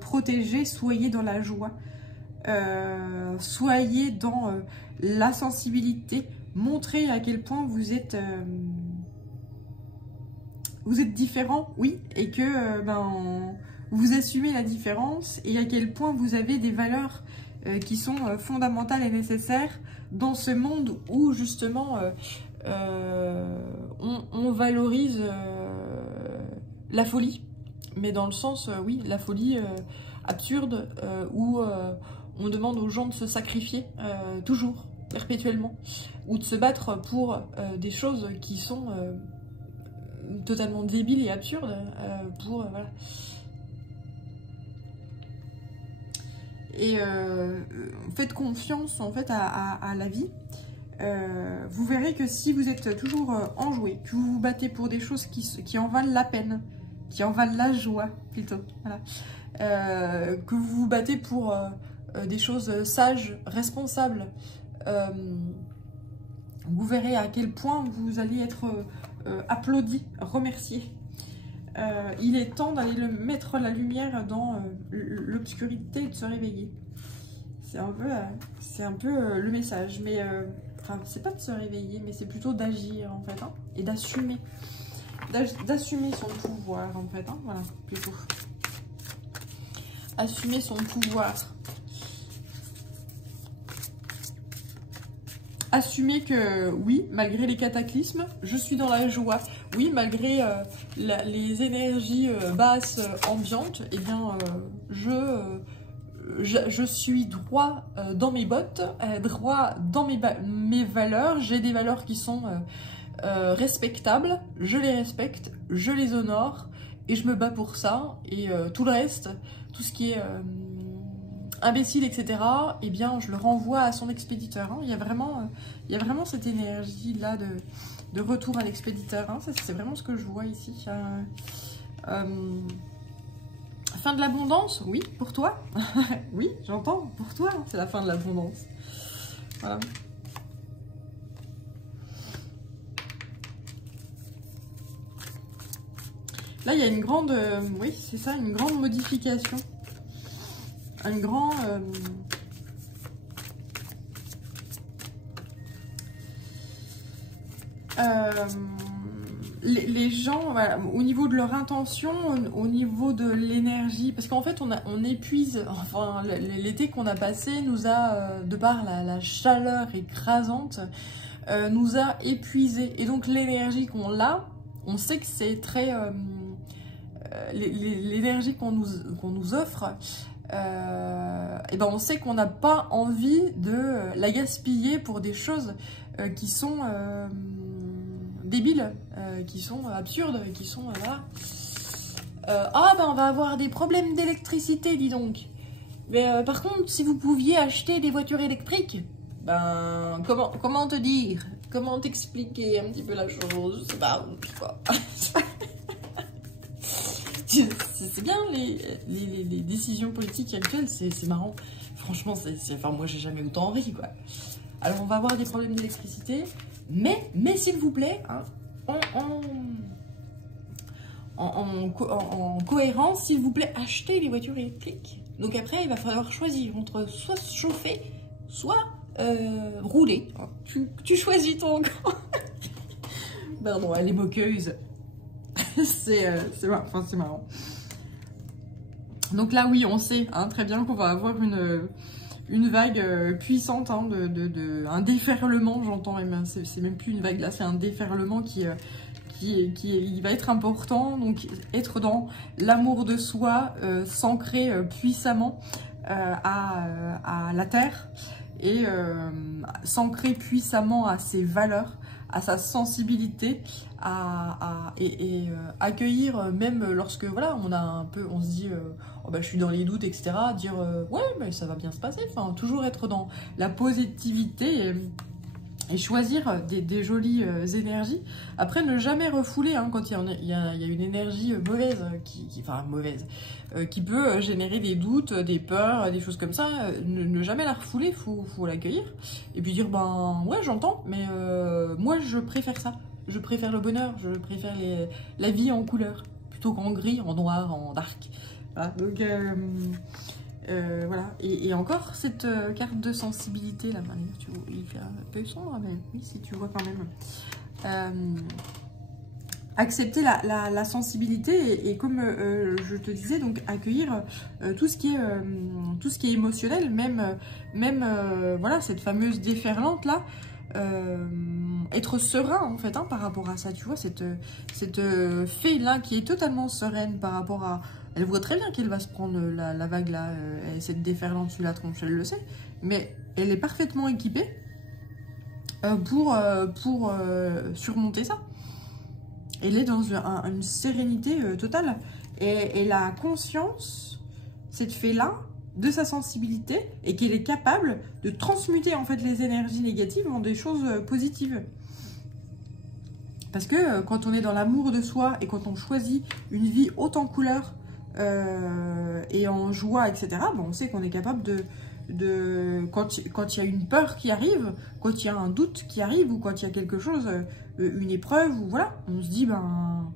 protégés. Soyez dans la joie, soyez dans la sensibilité, montrez à quel point vous êtes différent, oui, et que vous assumez la différence, et à quel point vous avez des valeurs qui sont fondamentales et nécessaires dans ce monde où justement on valorise la folie, mais dans le sens, oui, la folie absurde, où on demande aux gens de se sacrifier toujours, perpétuellement, ou de se battre pour des choses qui sont totalement débiles et absurdes, voilà. Et faites confiance en fait à la vie. Vous verrez que si vous êtes toujours enjoué, que vous vous battez pour des choses qui en valent la peine, qui en valent la joie plutôt, voilà, que vous vous battez pour des choses sages, responsables, vous verrez à quel point vous allez être applaudi, remercié. Il est temps d'aller mettre la lumière dans l'obscurité et de se réveiller. C'est un peu le message, mais enfin, c'est pas de se réveiller, mais c'est plutôt d'agir en fait, hein, et d'assumer. D'assumer son pouvoir en fait, hein, voilà, plutôt. Assumer son pouvoir. Assumer que, oui, malgré les cataclysmes, je suis dans la joie. Oui, malgré les énergies basses, ambiantes, eh bien, je suis droit dans mes bottes, droit dans mes valeurs. J'ai des valeurs qui sont respectables, je les respecte, je les honore, et je me bats pour ça. Et tout le reste, tout ce qui est imbécile, etc., eh bien, je le renvoie à son expéditeur. Hein. Il y a vraiment cette énergie-là de retour à l'expéditeur. Hein. C'est vraiment ce que je vois ici. Fin de l'abondance, oui, pour toi. Oui, j'entends, pour toi, c'est la fin de l'abondance. Voilà. Là, il y a une grande, oui, c'est ça, une grande modification. Un grand... les gens, voilà, au niveau de leur intention, au niveau de l'énergie, parce qu'en fait, on épuise, enfin, l'été qu'on a passé nous a, de par la chaleur écrasante, nous a épuisé. Et donc, l'énergie qu'on a, on sait que c'est très... l'énergie qu'on nous offre, et ben on sait qu'on n'a pas envie de la gaspiller pour des choses qui sont débiles, qui sont absurdes, qui sont voilà. Ah ben on va avoir des problèmes d'électricité, dis donc. Mais par contre, si vous pouviez acheter des voitures électriques, ben comment te dire, comment t'expliquer un petit peu la chose, je sais pas, c'est bien les décisions politiques actuelles, c'est marrant. Franchement, enfin, moi j'ai jamais autant ri, quoi. Alors on va avoir des problèmes d'électricité, mais s'il vous plaît, hein, en cohérence, s'il vous plaît, achetez les voitures électriques. Donc après, il va falloir choisir entre soit se chauffer, soit rouler. Tu choisis ton camp. Pardon, elle est moqueuse. C'est marrant. Donc là, oui, on sait hein, très bien qu'on va avoir une vague puissante, hein, un déferlement, j'entends même. C'est même plus une vague, là, c'est un déferlement qui va être important. Donc, être dans l'amour de soi, s'ancrer puissamment à la terre et s'ancrer puissamment à ses valeurs, à sa sensibilité, et accueillir même lorsque voilà on se dit oh bah, je suis dans les doutes, etc., dire ouais mais ça va bien se passer, enfin toujours être dans la positivité et choisir des jolies énergies. Après, ne jamais refouler hein, quand il y a une énergie mauvaise, qui peut générer des doutes, des peurs, des choses comme ça. Ne jamais la refouler, faut l'accueillir. Et puis dire, ben ouais, j'entends, mais moi je préfère ça. Je préfère le bonheur, je préfère la vie en couleur, plutôt qu'en gris, en noir, en dark. Voilà, donc... voilà, et encore cette carte de sensibilité là, tu vois, il fait un peu sombre, mais oui, si tu vois quand même. Accepter la sensibilité et comme je te disais, donc accueillir tout ce qui est émotionnel, même voilà, cette fameuse déferlante là. Être serein en fait hein, par rapport à ça, tu vois, cette fée là qui est totalement sereine par rapport à... Elle voit très bien qu'elle va se prendre la vague là, cette déferlante sur la tronche, elle le sait, mais elle est parfaitement équipée pour surmonter ça. Elle est dans une sérénité totale et la conscience, cette fée là, de sa sensibilité et qu'elle est capable de transmuter en fait les énergies négatives en des choses positives. Parce que quand on est dans l'amour de soi et quand on choisit une vie haute en couleurs et en joie, etc., bon, on sait qu'on est capable quand il y a une peur qui arrive, quand il y a un doute qui arrive ou quand il y a quelque chose, une épreuve, ou voilà, on se dit, ben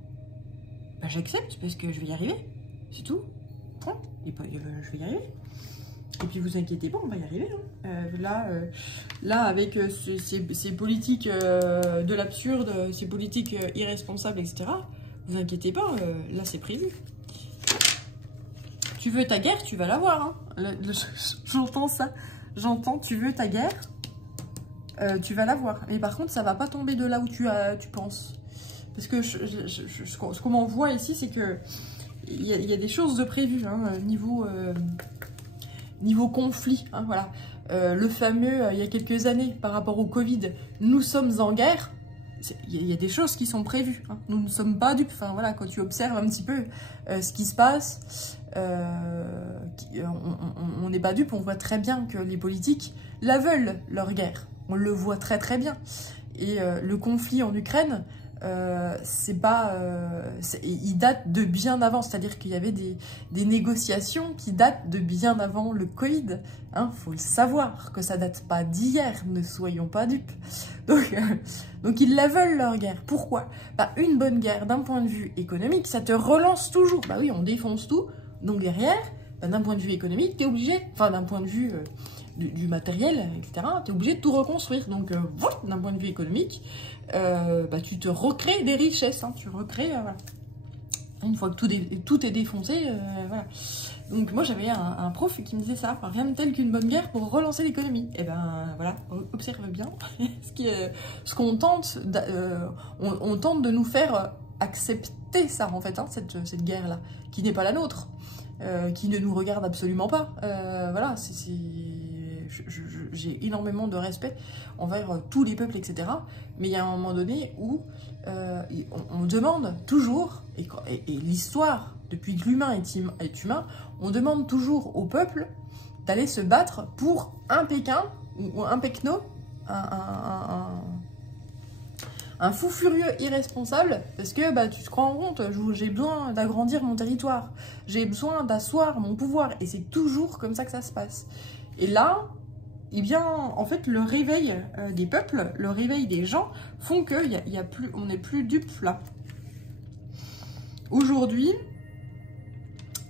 j'accepte parce que je vais y arriver, c'est tout. Point. Et je vais y arriver. Et puis vous inquiétez pas, on va y arriver. Hein. Là, avec ces politiques de l'absurde, ces politiques irresponsables, etc., vous inquiétez pas, là c'est prévu. Tu veux ta guerre, tu vas l'avoir. Hein. J'entends ça. J'entends, tu veux ta guerre, tu vas l'avoir. Mais par contre, ça va pas tomber de là où tu penses. Parce que ce qu'on m'envoie ici, c'est que il y a des choses de prévues, hein, niveau conflit, hein, voilà. Le fameux, il y a quelques années, par rapport au Covid, nous sommes en guerre. il y a des choses qui sont prévues. Hein. Nous ne sommes pas dupes. Enfin, voilà, quand tu observes un petit peu ce qui se passe, on n'est pas dupes. On voit très bien que les politiques la veulent, leur guerre. On le voit très très bien. Et le conflit en Ukraine, il date de bien avant. C'est-à-dire qu'il y avait des négociations qui datent de bien avant le Covid. Hein, faut le savoir, que ça date pas d'hier. Ne soyons pas dupes. Donc ils la veulent, leur guerre. Pourquoi? Bah, une bonne guerre, d'un point de vue économique, ça te relance toujours. Bah oui, on défonce tout. Donc derrière, bah, d'un point de vue économique, t'es obligé, enfin d'un point de vue du matériel, etc., t'es obligé de tout reconstruire. Donc d'un point de vue économique, bah, tu te recrées des richesses. Hein, tu recrées, voilà. Une fois que tout est défoncé, voilà. Donc moi j'avais un prof qui me disait ça, enfin, rien de tel qu'une bonne guerre pour relancer l'économie. Et ben voilà, observe bien ce qu'on tente, on tente de nous faire accepter ça en fait, hein, cette guerre-là, qui n'est pas la nôtre, qui ne nous regarde absolument pas. Voilà, j'ai énormément de respect envers tous les peuples, etc. Mais il y a un moment donné où on demande toujours, et l'histoire, depuis que l'humain est humain, on demande toujours au peuple d'aller se battre pour un Pékin, ou un Pekno, un fou furieux irresponsable, parce que bah, tu te rends compte, j'ai besoin d'agrandir mon territoire, j'ai besoin d'asseoir mon pouvoir, et c'est toujours comme ça que ça se passe. Et là, eh bien, en fait, le réveil des peuples, le réveil des gens, font qu'on n'est plus dupes là. Aujourd'hui,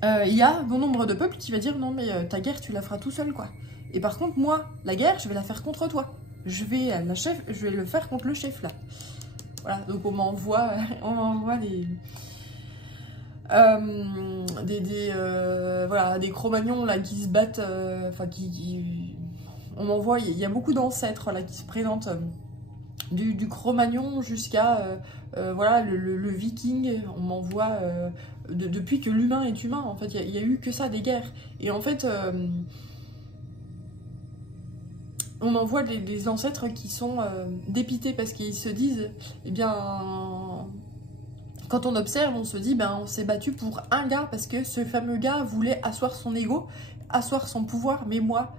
il y a bon nombre de peuples qui va dire non mais ta guerre tu la feras tout seul quoi. Et par contre moi, la guerre je vais la faire contre toi. Je vais le faire contre le chef là. Voilà, donc on m'envoie des Cro-Magnons là qui se battent, enfin on m'envoie, il y a beaucoup d'ancêtres là qui se présentent, du Cro-Magnon jusqu'à voilà, le Viking. On m'envoie depuis que l'humain est humain, en fait, il y a eu que ça, des guerres. Et en fait, on m'envoie des ancêtres qui sont dépités parce qu'ils se disent, eh bien, quand on observe, on se dit, ben, on s'est battu pour un gars parce que ce fameux gars voulait asseoir son ego, asseoir son pouvoir. Mais moi,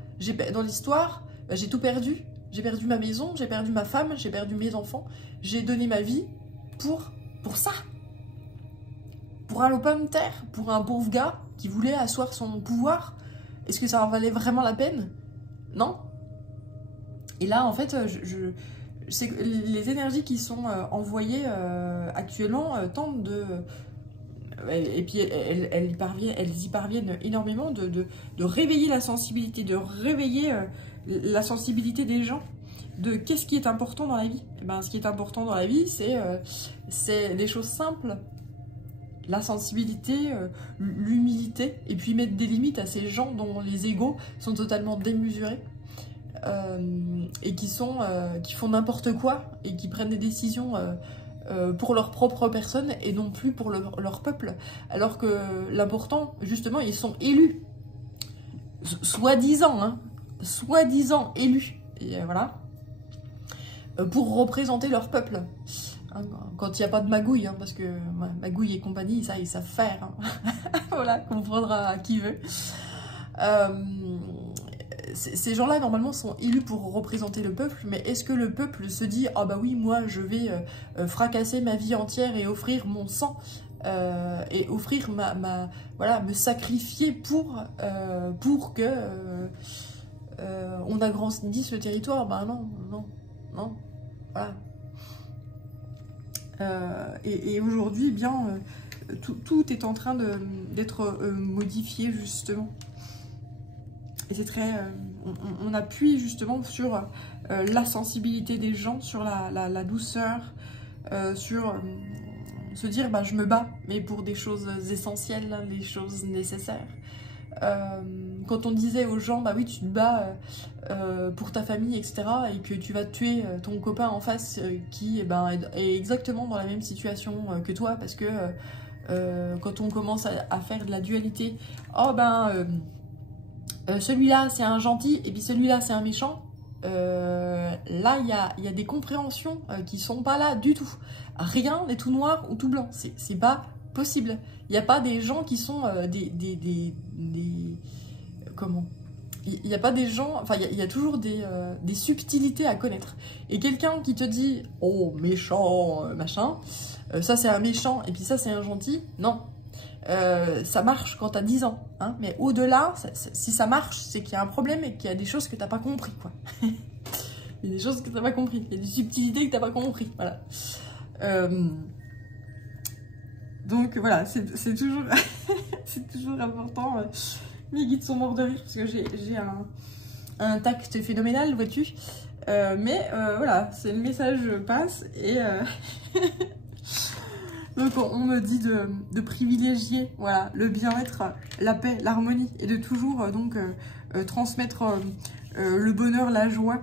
dans l'histoire, ben, j'ai tout perdu. J'ai perdu ma maison, j'ai perdu ma femme, j'ai perdu mes enfants. J'ai donné ma vie pour ça. Pour un lopin de terre, pour un pauvre gars qui voulait asseoir son pouvoir. Est-ce que ça en valait vraiment la peine? Non. Et là, en fait, les énergies qui sont envoyées actuellement tentent de... Et puis elles y parviennent énormément de réveiller la sensibilité, de réveiller la sensibilité des gens de qu'est-ce qui est important dans la vie. Et ben, ce qui est important dans la vie, c'est des choses simples. La sensibilité, l'humilité, et puis mettre des limites à ces gens dont les égos sont totalement démesurés. Et qui font n'importe quoi et qui prennent des décisions pour leur propre personne et non plus pour leur peuple. Alors que l'important, justement, ils sont élus. Soi-disant, hein, soi-disant élus. Et voilà. Pour représenter leur peuple. Hein, quand il n'y a pas de magouille, hein, parce que ouais, magouille et compagnie, ça, ils savent faire. Hein. Voilà, comprendra qui veut. Ces gens-là, normalement, sont élus pour représenter le peuple, mais est-ce que le peuple se dit « Ah bah oui, moi, je vais fracasser ma vie entière et offrir mon sang et offrir voilà, me sacrifier pour que on agrandisse le territoire ?» Ben non, non, non, voilà. Et aujourd'hui, eh bien, tout est en train d'être modifié, justement. Et c'est très... on appuie justement sur la sensibilité des gens, sur la douceur, sur se dire bah, je me bats, mais pour des choses essentielles, des choses nécessaires. Quand on disait aux gens, bah oui, tu te bats pour ta famille, etc., et que tu vas tuer ton copain en face qui est exactement dans la même situation que toi, parce que quand on commence à faire de la dualité, oh ben... celui-là c'est un gentil et puis celui-là c'est un méchant, là, il y a des compréhensions qui sont pas là du tout. Rien n'est tout noir ou tout blanc. C'est pas possible. Il n'y a pas des gens qui sont comment? Il n'y a pas des gens... Enfin, il y a toujours des subtilités à connaître. Et quelqu'un qui te dit « Oh, méchant, machin, ça c'est un méchant, et puis ça c'est un gentil », non. Ça marche quand t'as 10 ans. Hein, mais au-delà, si ça marche, c'est qu'il y a un problème et qu'il y a des choses que t'as pas compris, quoi. Il y a des choses que t'as pas compris. Il y a des subtilités que t'as pas compris. Voilà. Donc voilà, c'est toujours... c'est toujours important... Mes guides sont morts de rire parce que j'ai un tact phénoménal, vois-tu. Mais voilà, le message passe et donc on me dit de privilégier voilà, le bien-être, la paix, l'harmonie et de toujours donc transmettre le bonheur, la joie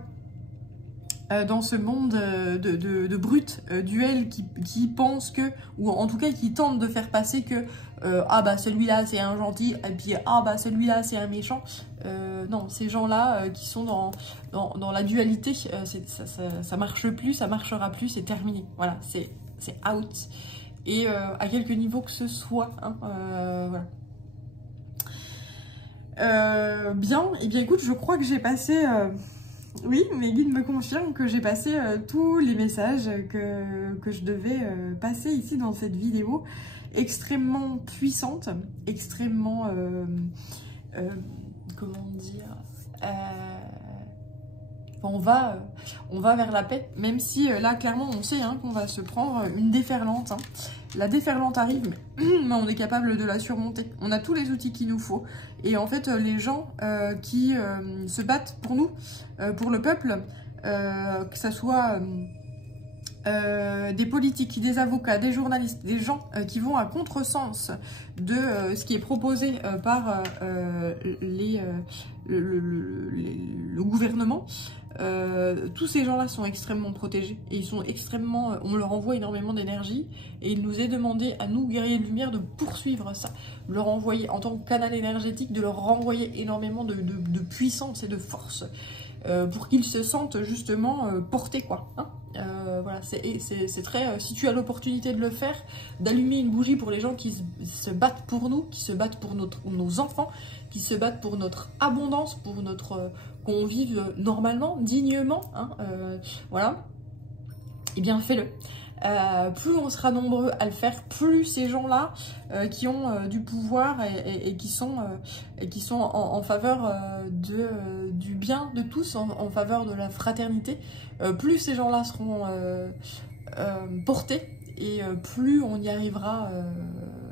dans ce monde de brutes duels qui pensent que, ou en tout cas qui tentent de faire passer que ah bah celui-là c'est un gentil et puis ah bah celui-là c'est un méchant. Non, ces gens-là qui sont dans la dualité, ça marche plus, ça marchera plus, c'est terminé. Voilà, c'est out. Et à quelque niveau que ce soit, hein, voilà. Bien, et bien écoute, je crois que j'ai passé... Oui, mes guides me confirment que j'ai passé tous les messages que je devais passer ici dans cette vidéo, extrêmement puissante, extrêmement, comment dire, on va vers la paix, même si là clairement on sait hein, qu'on va se prendre une déferlante. Hein. La déferlante arrive, mais on est capable de la surmonter. On a tous les outils qu'il nous faut. Et en fait, les gens qui se battent pour nous, pour le peuple, que ce soit des politiques, des avocats, des journalistes, des gens qui vont à contresens de ce qui est proposé par le gouvernement, tous ces gens-là sont extrêmement protégés et ils sont extrêmement, on leur envoie énormément d'énergie et il nous est demandé à nous, guerriers de lumière, de poursuivre ça, de leur envoyer en tant que canal énergétique, de leur renvoyer énormément de puissance et de force pour qu'ils se sentent justement portés quoi. Hein, voilà, c'est très, si tu as l'opportunité de le faire, d'allumer une bougie pour les gens qui se battent pour nous, qui se battent pour nos enfants, qui se battent pour notre abondance, pour notre qu'on vive normalement, dignement, hein, voilà, et bien fais-le. Plus on sera nombreux à le faire, plus ces gens-là qui ont du pouvoir et qui sont en faveur du bien de tous, en faveur de la fraternité, plus ces gens-là seront portés et plus on y arrivera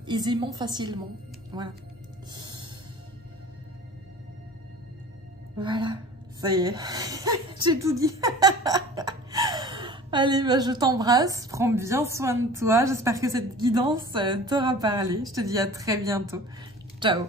aisément, facilement. Voilà. Voilà, ça y est, j'ai tout dit. Allez, bah, je t'embrasse, prends bien soin de toi. J'espère que cette guidance t'aura parlé. Je te dis à très bientôt. Ciao.